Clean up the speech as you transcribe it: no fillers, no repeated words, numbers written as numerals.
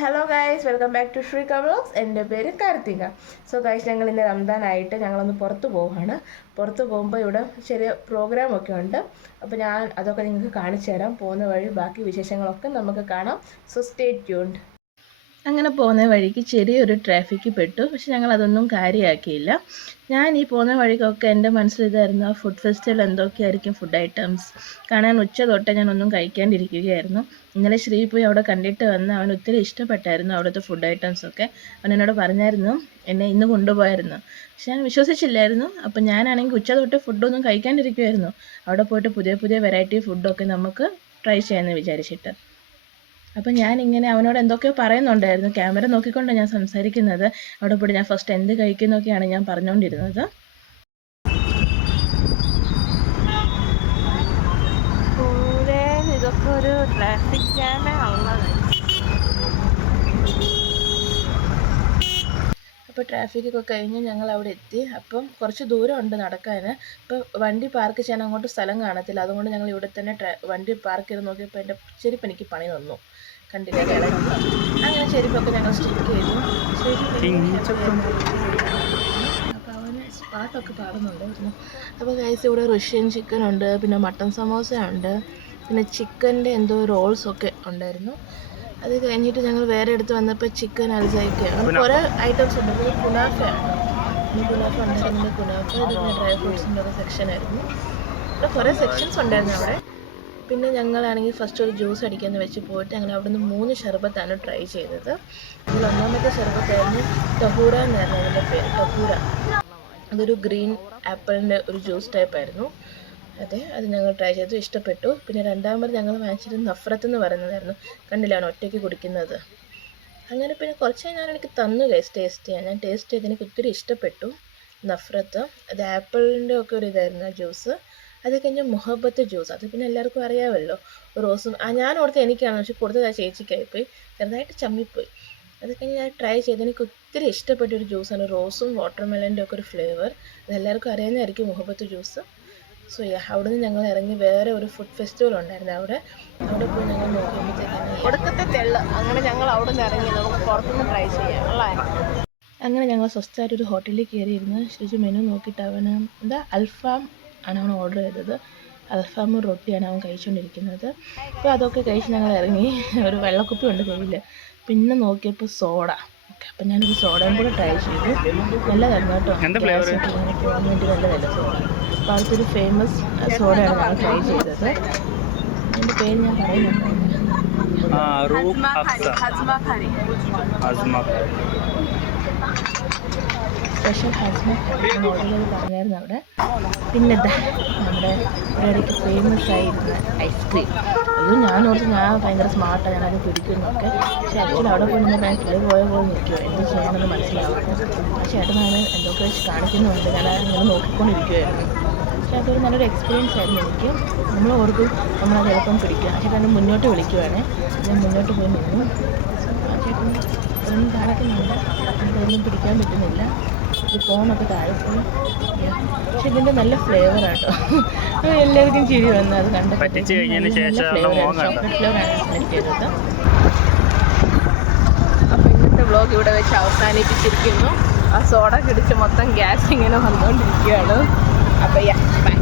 Hello guys, welcome back to Sree vlogs. എൻ്റെ പേര് Karthika. So guys, ഞങ്ങൾ ഇന്ന് റംദാനായിട്ട് ഞങ്ങളൊന്ന് പുറത്ത് പോവുകയാണ്. പുറത്ത് പോകുമ്പോൾ ഇവിടെ ചെറിയ പ്രോഗ്രാമൊക്കെ ഉണ്ട്. അപ്പോൾ ഞാൻ അതൊക്കെ നിങ്ങൾക്ക് കാണിച്ചു തരാം. പോകുന്ന വഴി ബാക്കി വിശേഷങ്ങളൊക്കെ നമുക്ക് കാണാം. So stay tuned. അങ്ങനെ പോകുന്ന വഴിക്ക് ചെറിയൊരു ട്രാഫിക്ക് പെട്ടു. പക്ഷെ ഞങ്ങൾ അതൊന്നും കാര്യമാക്കിയില്ല. ഞാൻ ഈ പോകുന്ന വഴിക്കൊക്കെ എൻ്റെ മനസ്സിലിതായിരുന്നു, ഫുഡ് ഫെസ്റ്റിവൽ എന്തൊക്കെയായിരിക്കും ഫുഡ് ഐറ്റംസ് കാണാൻ. ഉച്ച തൊട്ടേ ഞാനൊന്നും കഴിക്കാണ്ടിരിക്കുകയായിരുന്നു. ഇന്നലെ ശ്രീ പോയി അവിടെ കണ്ടിട്ട് വന്ന് അവന് ഒത്തിരി ഇഷ്ടപ്പെട്ടായിരുന്നു അവിടുത്തെ ഫുഡ് ഐറ്റംസൊക്കെ. അവൻ എന്നോട് പറഞ്ഞായിരുന്നു എന്നെ ഇന്ന് കൊണ്ടുപോയായിരുന്നു. പക്ഷെ ഞാൻ വിശ്വസിച്ചില്ലായിരുന്നു. അപ്പം ഞാനാണെങ്കിൽ ഉച്ച തൊട്ട് ഫുഡൊന്നും കഴിക്കാണ്ടിരിക്കുമായിരുന്നു. അവിടെ പോയിട്ട് പുതിയ പുതിയ വെറൈറ്റി ഫുഡൊക്കെ നമുക്ക് ട്രൈ ചെയ്യാമെന്ന് വിചാരിച്ചിട്ട്. അപ്പം ഞാനിങ്ങനെ അവനോട് എന്തൊക്കെയോ പറയുന്നുണ്ടായിരുന്നു. ക്യാമറ നോക്കിക്കൊണ്ടാണ് ഞാൻ സംസാരിക്കുന്നത്. അവിടെ പോയിട്ട് ഞാൻ ഫസ്റ്റ് എന്ത് കഴിക്കുന്നൊക്കെയാണ് ഞാൻ പറഞ്ഞുകൊണ്ടിരുന്നത്. ഇതൊക്കെ ഒരു ട്രാഫിക് ജാമേ ഉള്ളത്. അപ്പോൾ ട്രാഫിക്കൊക്കെ കഴിഞ്ഞ് ഞങ്ങൾ അവിടെ എത്തി. അപ്പം കുറച്ച് ദൂരം ഉണ്ട് നടക്കാൻ. ഇപ്പോൾ വണ്ടി പാർക്ക് ചെയ്യാൻ അങ്ങോട്ട് സ്ഥലം കാണത്തില്ല. അതുകൊണ്ട് ഞങ്ങൾ ഇവിടെ തന്നെ വണ്ടി പാർക്ക് ചെയ്ത് നോക്കിയപ്പോൾ എൻ്റെ ചെരുപ്പ് എനിക്ക് പണി തന്നു. കണ്ടില്ല, അങ്ങനെ ചെരുപ്പൊക്കെ ഞങ്ങൾ സ്റ്റിക്ക് ചെയ്തു. അപ്പോൾ അവന് പാട്ടൊക്കെ പാടുന്നുണ്ടായിരുന്നു. അപ്പോൾ ഗൈസ്, ഇവിടെ റഷ്യൻ ചിക്കൻ ഉണ്ട്, പിന്നെ മട്ടൻ സമോസ ഉണ്ട്, പിന്നെ ചിക്കൻ്റെ എന്തോ റോൾസൊക്കെ ഉണ്ടായിരുന്നു. അത് കഴിഞ്ഞിട്ട് ഞങ്ങൾ വേറെ അടുത്ത് വന്നപ്പോൾ ചിക്കൻ അൽസൈക്കയാണ്. കുറേ ഐറ്റംസ് ഉണ്ട്. പിന്നെ കുനാഫയാണ്. കുനാഫ ഉണ്ടായിരുന്നത്. കുനാഫ ഇത് ഡ്രൈ ഫ്രൂട്ട്സിൻ്റെ ഒരു സെക്ഷനായിരുന്നു. ഇവിടെ കുറേ സെക്ഷൻസ് ഉണ്ടായിരുന്നു അവിടെ. പിന്നെ ഞങ്ങളാണെങ്കിൽ ഫസ്റ്റ് ഒരു ജ്യൂസ് അടിക്കാമെന്ന് വെച്ച് പോയിട്ട് അങ്ങനെ അവിടെ നിന്ന് 3 ഷർബത്താണ് ട്രൈ ചെയ്തത്. അതിൽ ഒന്നാമത്തെ ഷർബത്തായിരുന്നു ടഹൂറ എന്നായിരുന്നു അതിൻ്റെ പേര്. ടഹൂറ അതൊരു ഗ്രീൻ ആപ്പിളിൻ്റെ ഒരു ജ്യൂസ് ടൈപ്പായിരുന്നു. അതെ, അത് ഞങ്ങൾ ട്രൈ ചെയ്തു, ഇഷ്ടപ്പെട്ടു. പിന്നെ രണ്ടാമത് ഞങ്ങൾ വാങ്ങിച്ചത് നഫ്രത്ത് എന്ന് പറയുന്നതായിരുന്നു. കണ്ടില്ലാണ് ഒറ്റയ്ക്ക് കുടിക്കുന്നത്. അങ്ങനെ പിന്നെ കുറച്ച് ഞാൻ എനിക്ക് തന്നു ടേസ്റ്റ് ചെയ്യാൻ. ഞാൻ ടേസ്റ്റ് ചെയ്ത് എനിക്ക് ഒത്തിരി ഇഷ്ടപ്പെട്ടു നഫ്രത്ത്. അത് ആപ്പിളിൻ്റെ ഒക്കെ ഒരു ഇതായിരുന്നു ആ ജ്യൂസ്. അത് കഴിഞ്ഞ് മുഹബത്ത് ജ്യൂസ്, അത് പിന്നെ എല്ലാവർക്കും അറിയാമല്ലോ. റോസും ഞാൻ ഓർത്ത് എനിക്കാണ്, പക്ഷെ കൊടുത്തത് ആ ചേച്ചിക്കായിപ്പോയി, ചെറുതായിട്ട് ചമ്മിപ്പോയി. അത് കഴിഞ്ഞ് ഞാൻ ട്രൈ ചെയ്ത് എനിക്ക് ഒത്തിരി ഇഷ്ടപ്പെട്ടൊരു ജ്യൂസാണ്. റോസും വാട്ടർമെലൻ്റെ ഒക്കെ ഒരു ഫ്ലേവർ. അതെല്ലാവർക്കും അറിയുന്നതായിരിക്കും മുഹബത്ത് ജ്യൂസ്. സോ അവിടെ നിന്ന് ഞങ്ങൾ ഇറങ്ങി വേറെ ഒരു ഫുഡ് ഫെസ്റ്റിവൽ ഉണ്ടായിരുന്നു. അവിടെ പോയി ഞങ്ങൾ നോക്കുമ്പോഴത്തേക്കാണ് കൊടുക്കത്തെ തെള്ള്. അങ്ങനെ ഞങ്ങൾ അവിടെ നിന്ന് ഇറങ്ങി നമുക്ക് പുറത്തുനിന്ന് ട്രൈ ചെയ്യാം അല്ലേ. അങ്ങനെ ഞങ്ങൾ സ്വസ്ഥമായിട്ടൊരു ഹോട്ടലിൽ കയറിയിരുന്ന് ശ്രീജു മെനു നോക്കിയിട്ട് അവന് അൽഫാം ആണ് അവൻ ഓർഡർ ചെയ്തത്. അൽഫാമും റൊട്ടിയാണ് അവൻ കഴിച്ചുകൊണ്ടിരിക്കുന്നത്. അപ്പോൾ അതൊക്കെ കഴിച്ച് ഞങ്ങൾ ഇറങ്ങി. ഒരു വെള്ളക്കുപ്പി ഉണ്ട് കയ്യിൽ. പിന്നെ നോക്കിയപ്പോൾ സോഡ. അപ്പം ഞാനൊരു സോഡയും കൂടെ ട്രൈ ചെയ്തു. നല്ലതായിരുന്നു കേട്ടോ. ഗ്യാസ് ഒക്കെ ഇങ്ങനെ പോകാൻ വേണ്ടി നല്ലതല്ല സോഡ. അപ്പോൾ അടുത്തൊരു ഫേമസ് സോഡയാണ് ഞങ്ങൾ ട്രൈ ചെയ്തത്. എൻ്റെ പേര് ഞാൻ പറയുന്നുണ്ടായിരുന്നു. സ്പെഷ്യൽ ഹസ്മ ഓർഡർ ചെയ്ത് പറഞ്ഞായിരുന്നു അവിടെ. പിന്നെ നമ്മുടെ ഒരിടയ്ക്ക് ഫേമസ് ആയിരുന്ന ഐസ്ക്രീം. ഞാൻ ഓർത്ത് ഞാൻ ഭയങ്കര സ്മാർട്ടാണ്, ഞാനത് പിടിക്കുന്നൊക്കെ. പക്ഷേ ആക്ച്വലി അവിടെ പോയി ഞാൻ കിളി പോയ പോലെ നിൽക്കുമോ, എന്ത് ചെയ്യാനെന്ന് മനസ്സിലാവും. പക്ഷേ ഏട്ടനാണ് എന്തൊക്കെ വെച്ച് കാണിക്കുന്നുണ്ട്. ഞാൻ അങ്ങനെ നോക്കിക്കൊണ്ടിരിക്കുമായിരുന്നു. പക്ഷേ അതൊരു നല്ലൊരു എക്സ്പീരിയൻസ് ആയിരുന്നു എനിക്ക്. നമ്മൾ ഓർക്കും നമ്മളത് എളുപ്പം പിടിക്കുക. ആ ചേട്ടൻ മുന്നോട്ട് വിളിക്കുവാണ്. ഞാൻ മുന്നോട്ട് പോയി നിന്നു. ആ ചേട്ടൻ ഇതൊന്നും കാണിക്കുന്നുണ്ട്, എനിക്കതൊന്നും പിടിക്കാൻ പറ്റുന്നില്ല. ഈ ഫോണൊക്കെ താഴെ പോയി. പക്ഷെ ഇതിൻ്റെ നല്ല ഫ്ലേവറാട്ടോ. എല്ലാവർക്കും ചിരി വന്നു അത് കണ്ടപ്പോഴത്തേക്കും. നല്ല ഫ്ലേവറാണ്, ചോക്ലേറ്റ് ഫ്ലേവറാണ് സെലക്ട് ചെയ്തത്. അപ്പോൾ ഇന്നത്തെ വ്ളോഗ് ഇവിടെ വെച്ച് അവസാനിപ്പിച്ചിരിക്കുന്നു. ആ സോഡ കുടിച്ച് മൊത്തം ഗ്യാസ് ഇങ്ങനെ വന്നുകൊണ്ടിരിക്കുകയാണ്. അപ്പോൾ ബൈ.